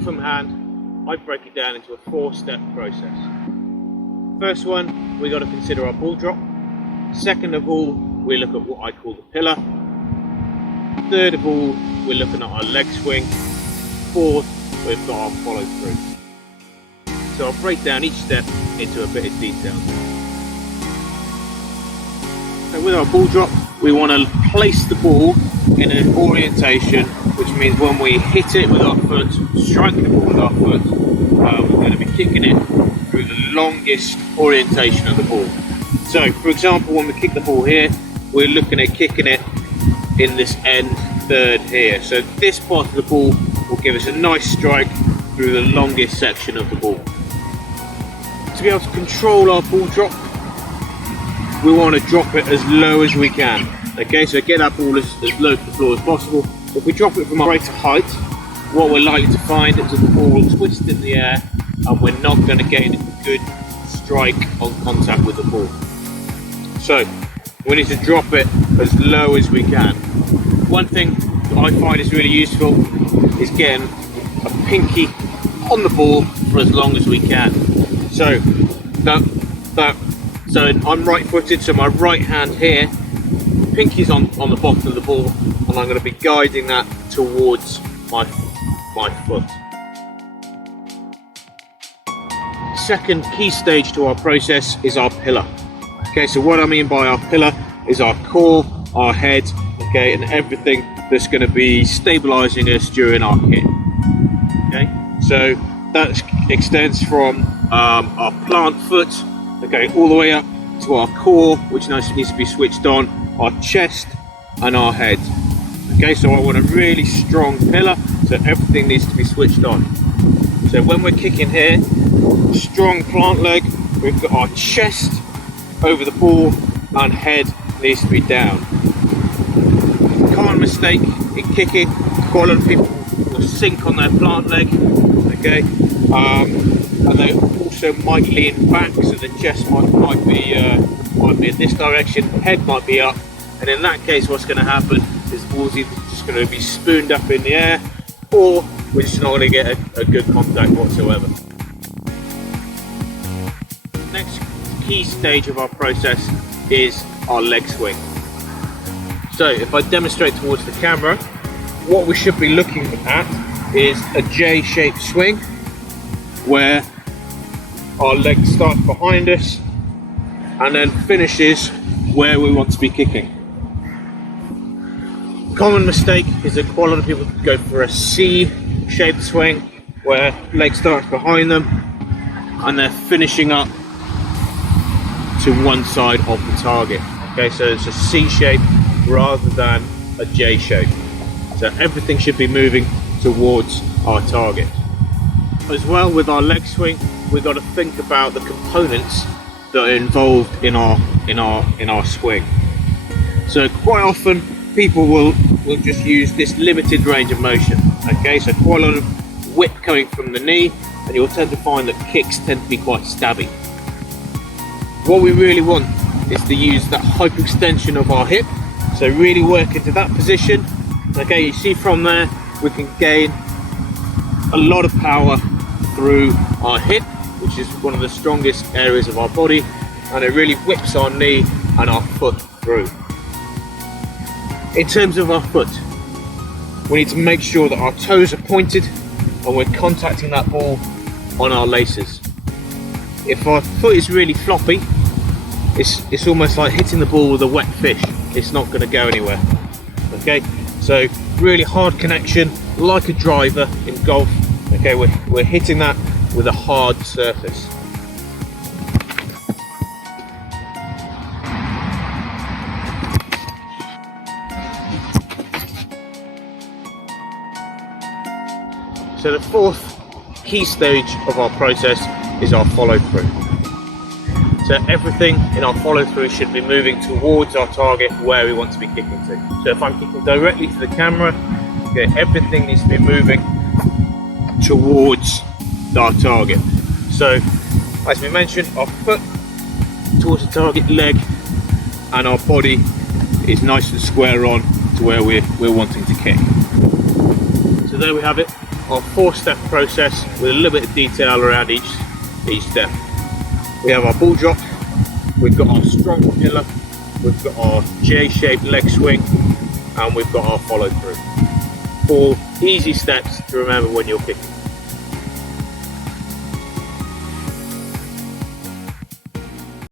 from hand, I break it down into a 4-step process. First one, we got to consider our ball drop. Second of all, we look at what I call the pillar. Third of all, we're looking at our leg swing. Fourth, we've got our follow through. So I'll break down each step into a bit of detail. So with our ball drop, we want to place the ball in an orientation, which means when we hit it with our foot, strike the ball with our foot, we're going to be kicking it through the longest orientation of the ball. So for example, when we kick the ball here, we're looking at kicking it in this end third here. So this part of the ball will give us a nice strike through the longest section of the ball. To be able to control our ball drop, we want to drop it as low as we can. Okay, so get that ball as low to the floor as possible. If we drop it from a greater height, what we're likely to find is that the ball will twist in the air and we're not going to gain a good strike on contact with the ball. So we need to drop it as low as we can. One thing that I find is really useful is getting a pinky on the ball for as long as we can. So so I'm right-footed, so my right hand here, pinky's on the bottom of the ball, and I'm going to be guiding that towards my foot. Second key stage to our process is our pillar. Okay, so what I mean by our pillar is our core, our head, okay, and everything that's going to be stabilizing us during our hit. Okay, so that extends from our plant foot, okay, all the way up to our core, which needs to be switched on, our chest and our head. Okay, so I want a really strong pillar, so everything needs to be switched on. So when we're kicking here, strong plant leg, we've got our chest over the ball and head needs to be down. Common mistake in kicking, quite a lot of people will sink on their plant leg, okay, and they also might lean back, so the chest might be in this direction, head might be up, and in that case what's going to happen is the ball's either just going to be spooned up in the air, or we're just not going to get a good contact whatsoever. Next key stage of our process is our leg swing. So if I demonstrate towards the camera, what we should be looking at is a J-shaped swing where our leg starts behind us and then finishes where we want to be kicking. Common mistake is that quite a lot of people go for a C-shaped swing where leg starts behind them and they're finishing up to one side of the target. Okay, so it's a C shape rather than a J shape. So everything should be moving towards our target. As well, with our leg swing, we've got to think about the components that are involved in our swing. So quite often people will just use this limited range of motion. Okay, so quite a lot of whip coming from the knee, and you'll tend to find that kicks tend to be quite stabby. What we really want is to use that hyperextension of our hip, so really work into that position. Okay, you see from there we can gain a lot of power through our hip, which is one of the strongest areas of our body, and it really whips our knee and our foot through. In terms of our foot, we need to make sure that our toes are pointed and we're contacting that ball on our laces. If our foot is really floppy, it's almost like hitting the ball with a wet fish. It's not going to go anywhere. Okay, so really hard connection, like a driver in golf. Okay, we're hitting that with a hard surface. So the fourth key stage of our process is our follow through. So everything in our follow through should be moving towards our target where we want to be kicking to. So if I'm kicking directly to the camera, okay, everything needs to be moving towards our target. So as we mentioned, our foot towards the target leg and our body is nice and square on to where we're wanting to kick. So there we have it, our 4-step process with a little bit of detail around each step. We have our ball drop, we've got our strong pillar, we've got our J-shaped leg swing, and we've got our follow through. 4 easy steps to remember when you're kicking.